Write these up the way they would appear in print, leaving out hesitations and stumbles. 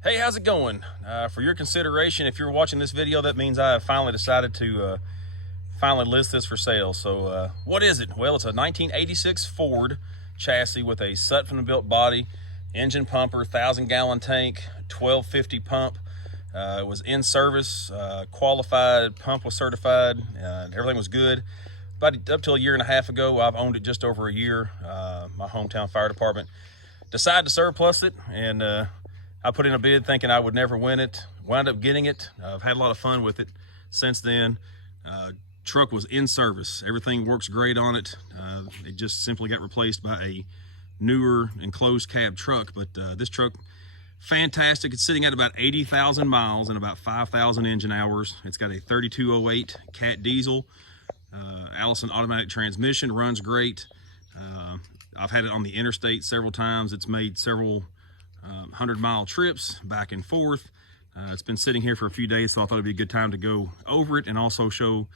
Hey, how's it going? For your consideration, if you're watching this video, that means I have finally decided to finally list this for sale. So what is it? Well, it's a 1986 Ford chassis with a Sutphen built body, engine pumper, 1,000-gallon tank, 1250 pump. It was in service, qualified, pump was certified, everything was good. About up till a year and a half ago, I've owned it just over a year. My hometown fire department decided to surplus it, and I put in a bid thinking I would never win it. Wound up getting it. I've had a lot of fun with it since then. Truck was in service. Everything works great on it. It just simply got replaced by a newer enclosed cab truck, but this truck, fantastic. It's sitting at about 80,000 miles and about 5,000 engine hours. It's got a 3208 cat diesel, Allison automatic transmission, runs great. I've had it on the interstate several times. It's made several 100-mile trips back and forth. It's been sitting here for a few days, so I thought it'd be a good time to go over it and also show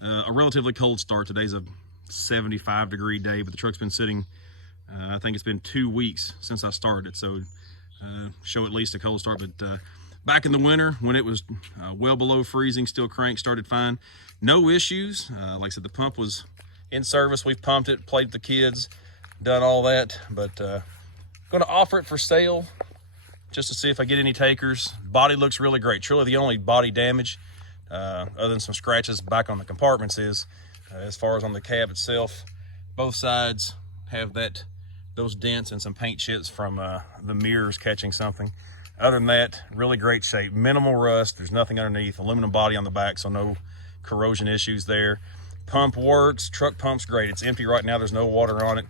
a relatively cold start. Today's a 75-degree day, but the truck's been sitting, I think it's been 2 weeks since I started it, so show at least a cold start. But back in the winter, when it was well below freezing, still cranked, started fine. No issues. Like I said, the pump was in service. We've pumped it, played with the kids, done all that, but going to offer it for sale just to see if I get any takers. Body looks really great. Truly the only body damage, other than some scratches back on the compartments, is as far as on the cab itself. Both sides have those dents and some paint chips from the mirrors catching something. Other than that, really great shape. Minimal rust. There's nothing underneath. Aluminum body on the back, so no corrosion issues there. Pump works. Truck pump's great. It's empty right now. There's no water on it.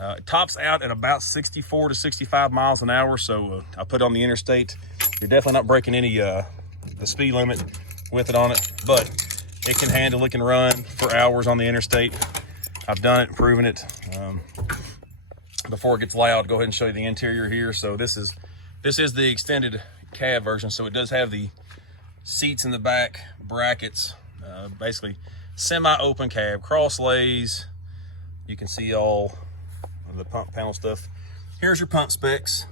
It tops out at about 64 to 65 miles an hour, so I put it on the interstate. You're definitely not breaking any the speed limit with it on it, but it can handle, it can run for hours on the interstate. I've done it, proven it. Before it gets loud, go ahead and show you the interior here. So this is the extended cab version, so it does have the seats in the back, brackets, basically semi-open cab, cross lays. You can see all the pump panel stuff. Here's your pump specs,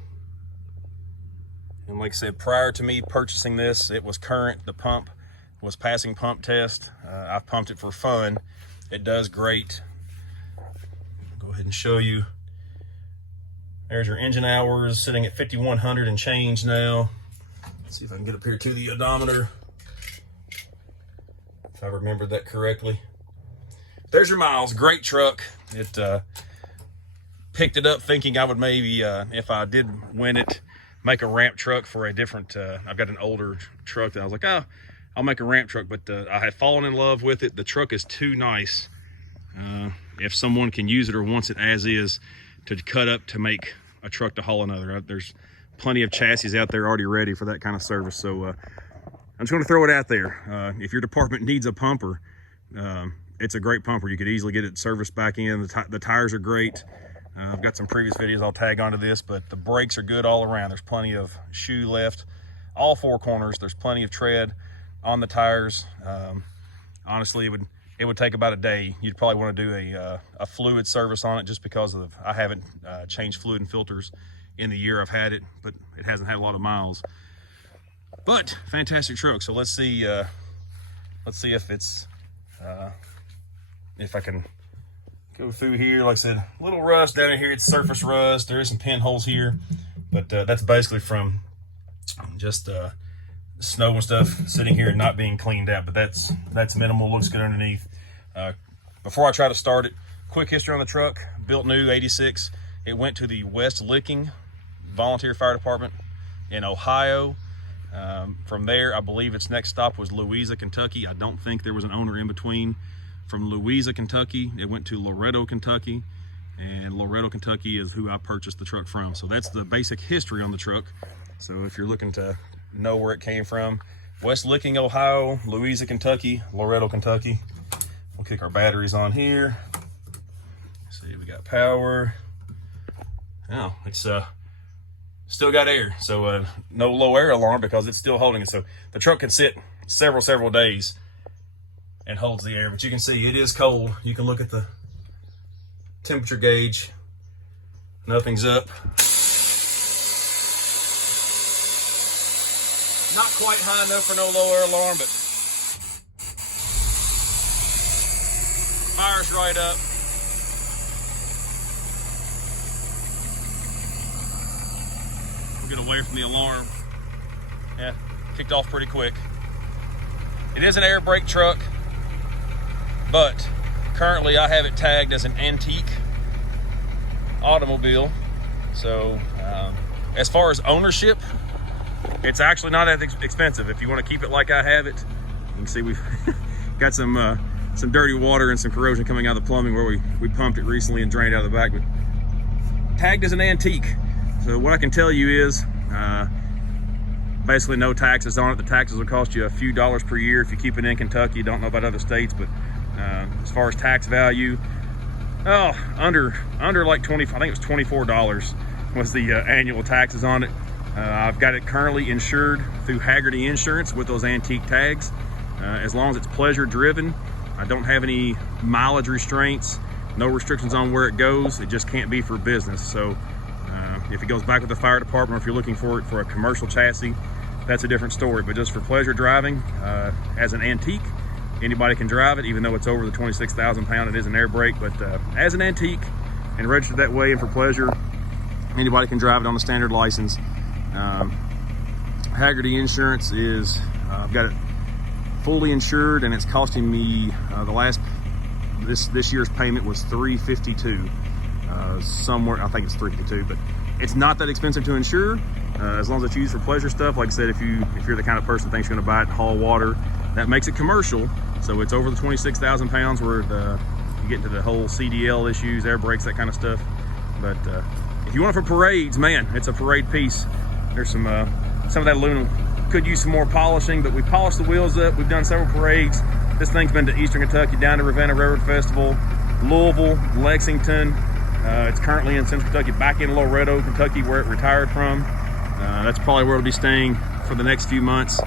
and like I said, prior to me purchasing this, it was current. The pump was passing pump test. I've pumped it for fun. It does great. Go ahead and show you. There's your engine hours, sitting at 5,100 and change now. Let's see if I can get up here to the odometer, if I remembered that correctly. There's your miles. Great truck. It picked it up thinking I would maybe, if I did win it, make a ramp truck for a different, I've got an older truck that I was like, oh, I'll make a ramp truck, but I had fallen in love with it. The truck is too nice. If someone can use it or wants it as is, to cut up to make a truck to haul another. There's plenty of chassis out there already ready for that kind of service. So I'm just going to throw it out there. If your department needs a pumper, it's a great pumper. You could easily get it serviced back in. The tires are great. I've got some previous videos I'll tag onto this, but the brakes are good all around. There's plenty of shoe left, all four corners. There's plenty of tread on the tires. Honestly, it would take about a day. You'd probably want to do a fluid service on it, just because I haven't changed fluid and filters in the year I've had it, but it hasn't had a lot of miles. But fantastic truck. So let's see if it's if I can go through here. Like I said, a little rust down in here. It's surface rust. There is some pinholes here, but that's basically from just snow and stuff sitting here and not being cleaned out. But that's minimal. Looks good underneath. Before I try to start it, quick history on the truck. Built new, 86. It went to the West Licking Volunteer Fire Department in Ohio. From there, I believe its next stop was Louisa, Kentucky. I don't think there was an owner in between. From Louisa, Kentucky, it went to Loretto, Kentucky, and Loretto, Kentucky is who I purchased the truck from. So that's the basic history on the truck. So if you're looking to know where it came from, West Licking, Ohio, Louisa, Kentucky, Loretto, Kentucky. We'll kick our batteries on here. Let's see, we got power. Oh, it's still got air, so no low air alarm because it's still holding it. So the truck can sit several days and holds the air, but you can see it is cold. You can look at the temperature gauge. Nothing's up. Not quite high enough for no low air alarm, but fires right up. We'll get away from the alarm. Yeah, kicked off pretty quick. It is an air brake truck, but currently I have it tagged as an antique automobile. So as far as ownership, it's actually not that expensive. If you want to keep it like I have it, you can see we've got some dirty water and some corrosion coming out of the plumbing where we pumped it recently and drained out of the back, but tagged as an antique. So what I can tell you is basically no taxes on it. The taxes will cost you a few dollars per year if you keep it in Kentucky. Don't know about other states, but as far as tax value, under like 20, I think it was $24 was the annual taxes on it. I've got it currently insured through Haggerty Insurance with those antique tags. As long as it's pleasure driven, I don't have any mileage restraints, no restrictions on where it goes. It just can't be for business. So if it goes back with the fire department, or if you're looking for it for a commercial chassis, that's a different story. But just for pleasure driving, as an antique, anybody can drive it, even though it's over the 26,000 pound. It is an air brake, but as an antique and registered that way and for pleasure, anybody can drive it on a standard license. Haggerty Insurance is, I've got it fully insured, and it's costing me this year's payment was $352. Somewhere, I think it's $352, but it's not that expensive to insure, as long as it's used for pleasure stuff. Like I said, if you're the kind of person that thinks you're going to buy it and haul water, that makes it commercial. So it's over the 26,000 pounds where you get into the whole CDL issues, air brakes, that kind of stuff. But if you want it for parades, man, it's a parade piece. There's some of that aluminum could use some more polishing, but we polished the wheels up. We've done several parades. This thing's been to Eastern Kentucky, down to Ravenna Railroad Festival, Louisville, Lexington. It's currently in Central Kentucky, back in Loretto, Kentucky, where it retired from. That's probably where it'll be staying for the next few months.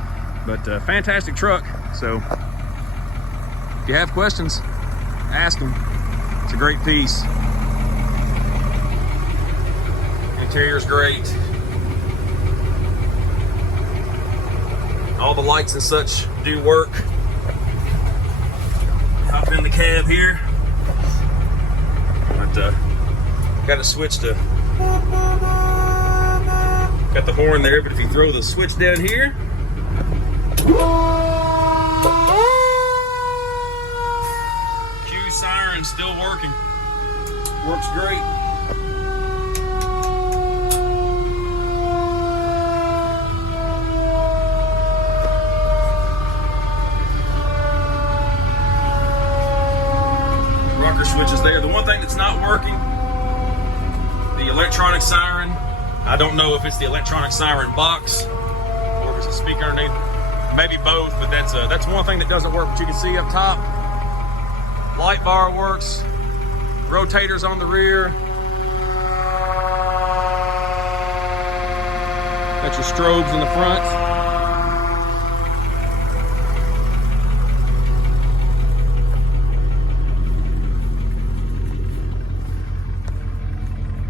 But fantastic truck. So if you have questions, ask them. It's a great piece. Interior's great. All the lights and such do work. Hop in the cab here. But got it switched to, got the horn there, but if you throw the switch down here, Q siren still working. Works great. Rocker switches there. The one thing that's not working, the electronic siren. I don't know if it's the electronic siren box or if it's a speaker underneath. Maybe both, but that's one thing that doesn't work. But you can see up top, light bar works, rotators on the rear. Got your strobes in the front.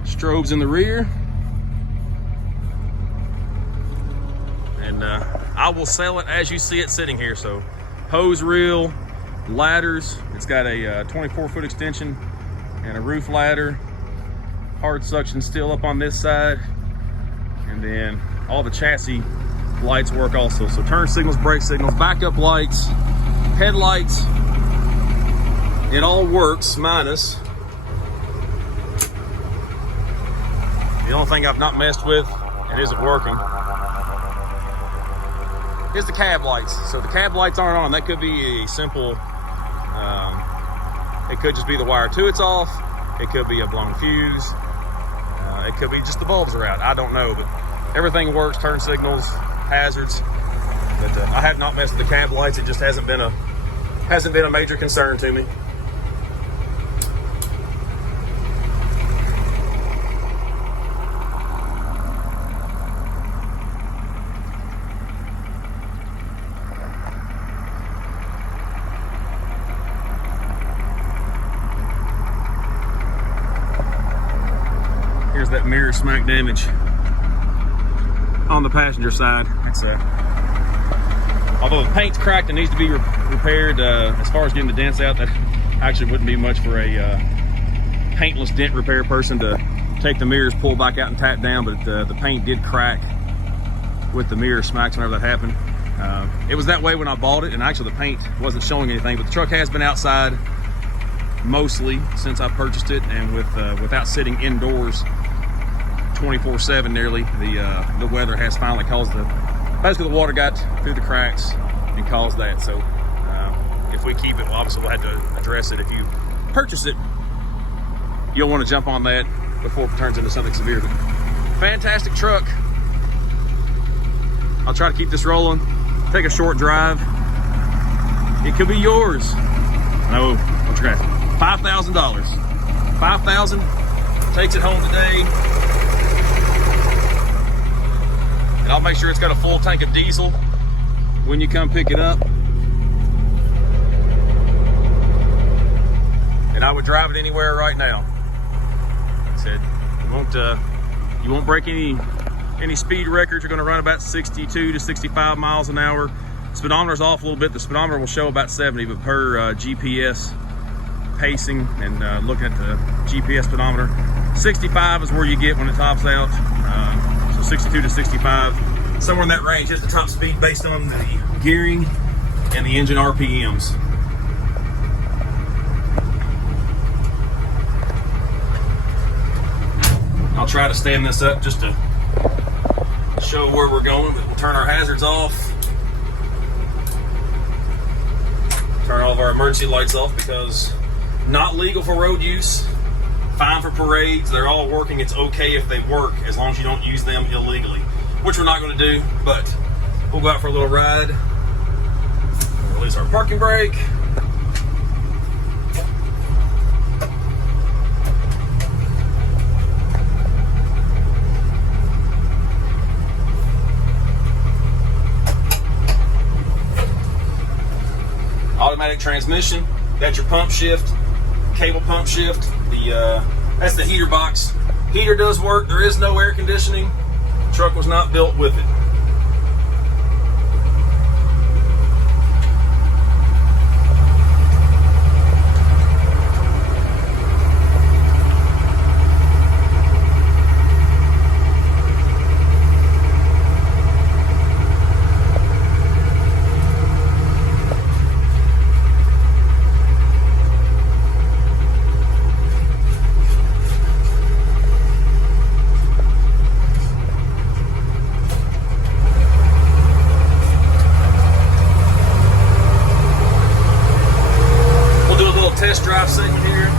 Strobes in the rear. And I will sell it as you see it sitting here. So hose reel, ladders. It's got a 24-foot extension and a roof ladder. Hard suction steel up on this side. And then all the chassis lights work also. So turn signals, brake signals, backup lights, headlights. It all works minus the only thing I've not messed with, it isn't working, is the cab lights. So the cab lights aren't on. That could be a simple, it could just be the wire to it's off. It could be a blown fuse. It could be just the bulbs are out. I don't know, but everything works, turn signals, hazards. But I have not messed with the cab lights. It just hasn't been a major concern to me. Here's that mirror smack damage on the passenger side. It's Although the paint's cracked and needs to be repaired, as far as getting the dents out, that actually wouldn't be much for a paintless dent repair person to take the mirrors, pull back out and tap down, but the paint did crack with the mirror smacks whenever that happened. It was that way when I bought it, and actually the paint wasn't showing anything, but the truck has been outside mostly since I purchased it, and without sitting indoors 24/7 nearly, the weather has finally caused basically the water got through the cracks and caused that. So if we keep it, well, obviously we'll have to address it. If you purchase it, you'll want to jump on that before it turns into something severe. But fantastic truck. I'll try to keep this rolling, take a short drive. It could be yours. No, what's your guess? $5,000. $5,000 takes it home today. And I'll make sure it's got a full tank of diesel when you come pick it up. And I would drive it anywhere right now. Like I said, you won't break any speed records. You're going to run about 62 to 65 miles an hour. Speedometer's off a little bit. The speedometer will show about 70, but per GPS pacing and looking at the GPS speedometer, 65 is where you get when it tops out. So 62 to 65, somewhere in that range is the top speed based on the gearing and the engine RPMs. I'll try to stand this up just to show where we're going, but we'll turn our hazards off. Turn all of our emergency lights off because not legal for road use, fine for parades. They're all working. It's okay if they work as long as you don't use them illegally, which we're not going to do, but we'll go out for a little ride. Release our parking brake. Automatic transmission. That's your pump shift, cable pump shift. That's the heater box. Heater does work. There is no air conditioning. The truck was not built with it. Test drive segment here.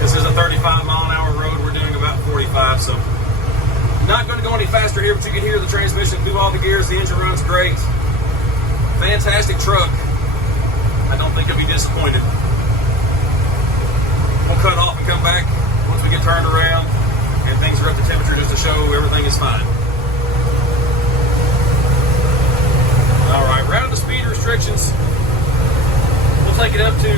This is a 35-mile-an-hour road. We're doing about 45, so not going to go any faster here, but you can hear the transmission through all the gears. The engine runs great. Fantastic truck. I don't think you'll be disappointed. We'll cut off and come back once we get turned around and things are up to temperature just to show everything is fine. All right, round the speed restrictions. We'll take it up to,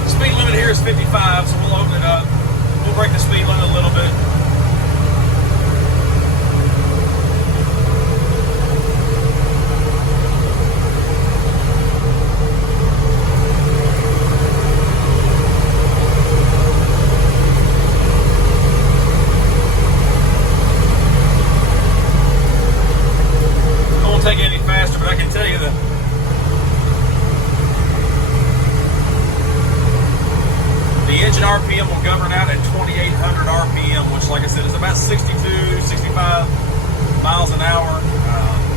the speed limit here is 55, so we'll open it up. We'll break the speed limit a little bit. Take it any faster, but I can tell you that the engine RPM will govern out at 2,800 RPM, which, like I said, is about 62, 65 miles an hour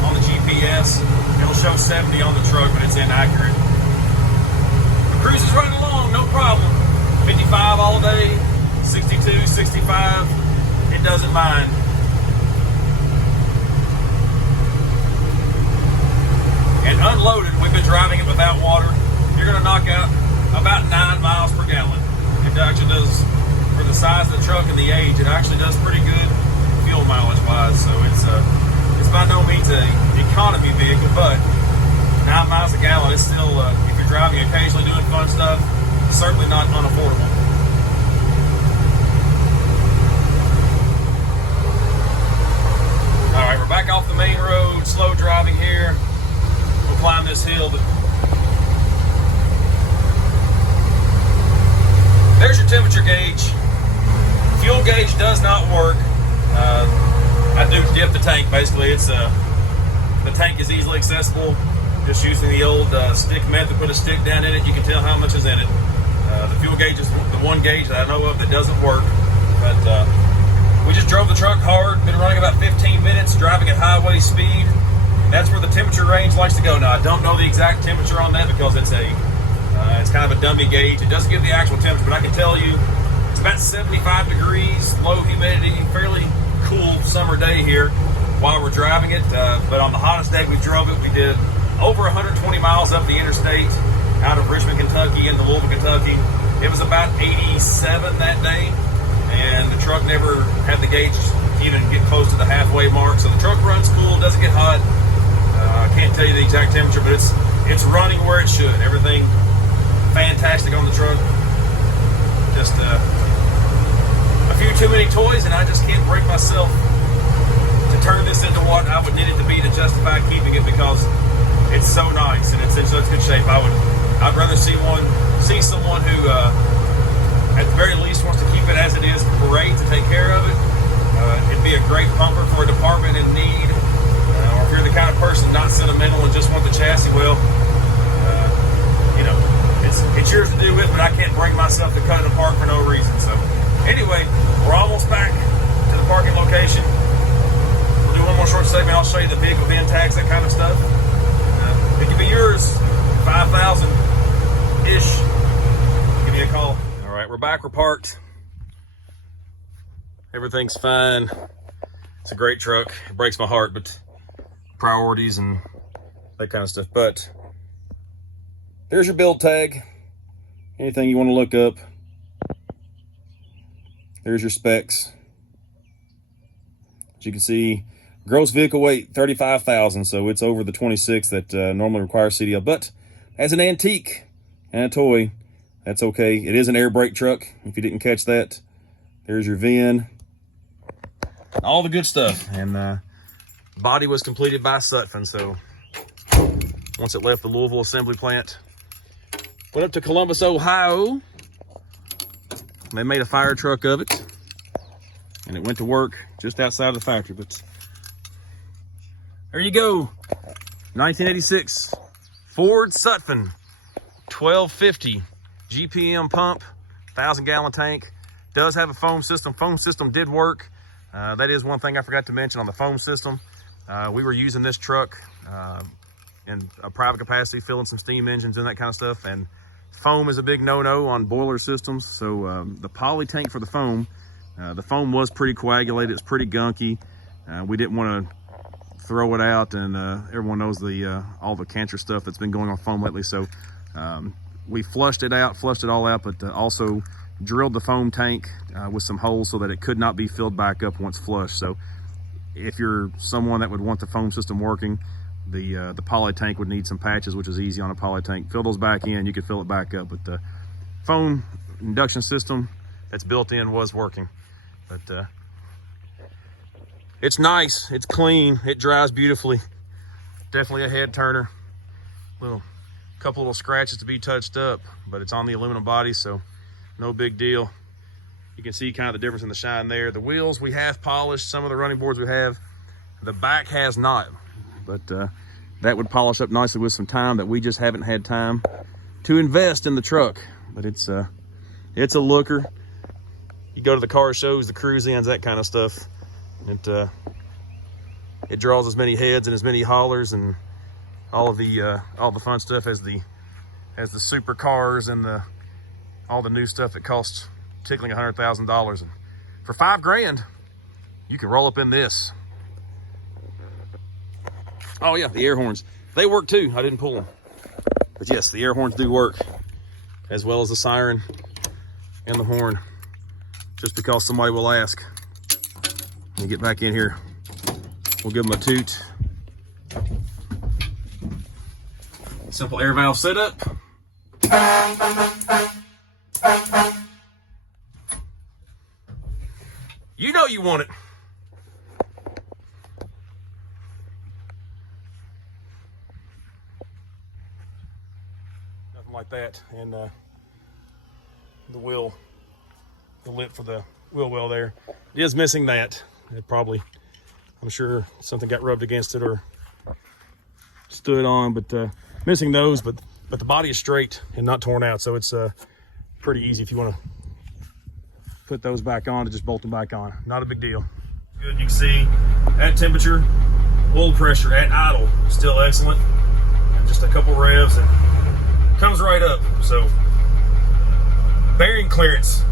on the GPS. It'll show 70 on the truck, but it's inaccurate. The cruise is running along, no problem. 55 all day, 62, 65, it doesn't mind. And unloaded, we've been driving it without water. You're going to knock out about 9 miles per gallon. It actually does, for the size of the truck and the age, it actually does pretty good fuel mileage wise, so it's by no means a economy vehicle, but 9 miles a gallon is still, if you're driving occasionally doing fun stuff, certainly not unaffordable. All right, we're back off the main road, slow driving here. We'll climb this hill, but there's your temperature gauge. Fuel gauge does not work. I do dip the tank. Basically, it's the tank is easily accessible. Just using the old stick method, put a stick down in it, you can tell how much is in it. The fuel gauge is the one gauge that I know of that doesn't work. But we just drove the truck hard. Been running about 15 minutes, driving at highway speed. That's where the temperature range likes to go. Now, I don't know the exact temperature on that because it's kind of a dummy gauge. It doesn't give the actual temperature, but I can tell you it's about 75 degrees, low humidity, fairly cool summer day here while we're driving it. But on the hottest day we drove it, we did over 120 miles up the interstate out of Richmond, Kentucky into Louisville, Kentucky. It was about 87 that day, and the truck never had the gauge even get close to the halfway mark. So the truck runs cool, doesn't get hot. I can't tell you the exact temperature, but it's running where it should. Everything fantastic on the truck. Just a few too many toys, and I just can't bring myself to turn this into what I would need it to be to justify keeping it, because it's so nice and it's in such good shape. I'd rather see someone who at the very least wants to keep it as it is, great, to take care of it. It'd be a great pumper for a department in need, or if you're the kind of person not sentimental and just want the chassis, well, you know, it's yours to do with, but I can't bring myself to cut it apart for no reason. So anyway, we're almost back to the parking location. We'll do one more short segment. I'll show you the vehicle VIN tags, that kind of stuff. It could be yours, 5,000-ish. Give me a call. All right, we're back, we're parked. Everything's fine. It's a great truck. It breaks my heart, but priorities and that kind of stuff. But there's your build tag. Anything you want to look up. There's your specs. As you can see, gross vehicle weight, 35,000, so it's over the 26 that normally requires CDL. But as an antique and a toy, that's okay. It is an air brake truck, if you didn't catch that. There's your VIN. All the good stuff. And body was completed by Sutphen, so once it left the Louisville assembly plant, went up to Columbus, Ohio. They made a fire truck of it, and it went to work just outside of the factory. But there you go, 1986 Ford Sutphen 1250 GPM pump, 1,000-gallon tank. Does have a foam system. Foam system did work. That is one thing I forgot to mention on the foam system. We were using this truck in a private capacity, filling some steam engines and that kind of stuff, and foam is a big no-no on boiler systems. So the poly tank for the foam was pretty coagulated. It's pretty gunky. We didn't want to throw it out, and everyone knows all the cancer stuff that's been going on foam lately. So we flushed it all out, but also drilled the foam tank with some holes so that it could not be filled back up once flushed. So if you're someone that would want the foam system working, the poly tank would need some patches, which is easy on a poly tank. Fill those back in, you can fill it back up. But the foam induction system that's built in was working. But it's nice, it's clean, it drives beautifully. Definitely a head turner. Couple little scratches to be touched up, but it's on the aluminum body, so no big deal. You can see kind of the difference in the shine there. The wheels we have polished, some of the running boards we have. The back has not, but that would polish up nicely with some time that we just haven't had time to invest in the truck. But it's a looker. You go to the car shows, the cruise ins, that kind of stuff. It draws as many heads and as many haulers and all the fun stuff as the super cars and all the new stuff that costs tickling $100,000. And for $5,000, you can roll up in this. Oh yeah, the air horns, they work too. I didn't pull them, but yes, the air horns do work, as well as the siren and the horn, just because somebody will ask. Let me get back in here. We'll give them a toot. Simple air valve setup. You know you want it. Nothing like that. And the lip for the wheel well there. It is missing that. It probably, I'm sure something got rubbed against it or stood on, but missing those, but the body is straight and not torn out, so it's pretty easy if you want to put those back on to just bolt them back on. Not a big deal. Good, you can see at temperature, oil pressure at idle, still excellent. And just a couple revs and comes right up. So bearing clearance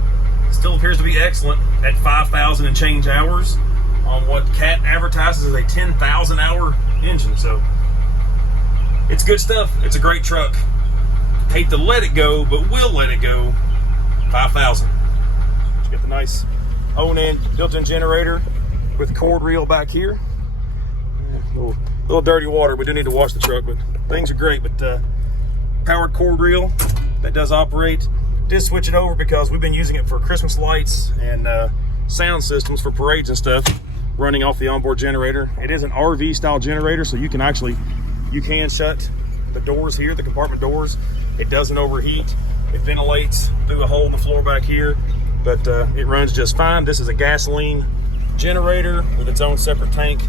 still appears to be excellent at 5,000 and change hours on what CAT advertises as a 10,000 hour engine. So it's good stuff. It's a great truck. Hate to let it go, but will let it go. 5,000. You get the nice Onan built-in generator with cord reel back here. Little dirty water. We do need to wash the truck, but things are great. But powered cord reel that does operate. Did switch it over because we've been using it for Christmas lights and sound systems for parades and stuff, running off the onboard generator. It is an RV style generator, so you can shut the doors here, the compartment doors. It doesn't overheat. It ventilates through a hole in the floor back here, but it runs just fine. This is a gasoline generator with its own separate tank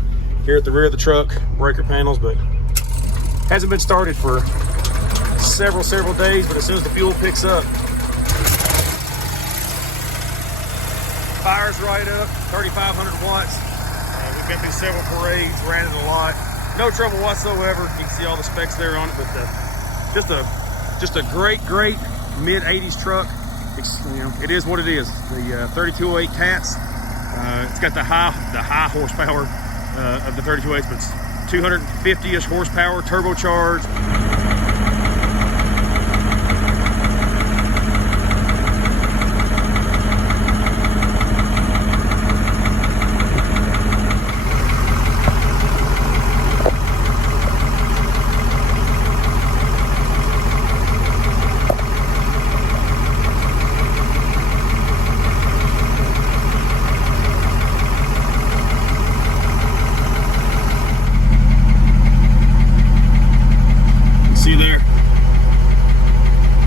here at the rear of the truck, breaker panels, but hasn't been started for several days, but as soon as the fuel picks up, fires right up, 3,500 watts. We've been through several parades, ran it a lot. No trouble whatsoever. You can see all the specs there on it, but just a great mid-80s truck. It is what it is. The 3208 CATs. It's got the high horsepower of the 3208s, but it's 250-ish horsepower, turbocharged.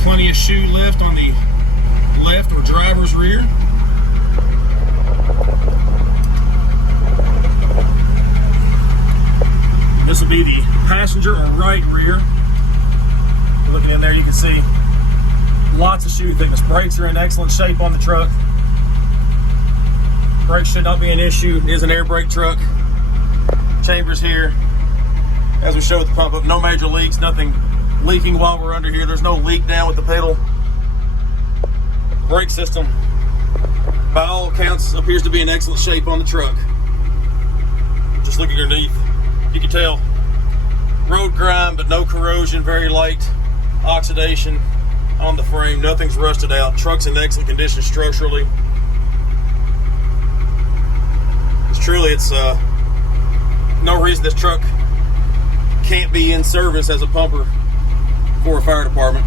Plenty of shoe left on the left or driver's rear. This will be the passenger or right rear. Looking in there, you can see lots of shoe thickness. Brakes are in excellent shape on the truck. Brakes should not be an issue. It is an air brake truck. Chambers here, as we showed with the pump up, no major leaks, nothing leaking while we're under here. There's no leak down with the pedal. Brake system, by all accounts, appears to be in excellent shape on the truck. Just looking underneath, you can tell road grime, but no corrosion, very light oxidation on the frame. Nothing's rusted out. Truck's in excellent condition structurally. It's no reason this truck can't be in service as a pumper for a fire department.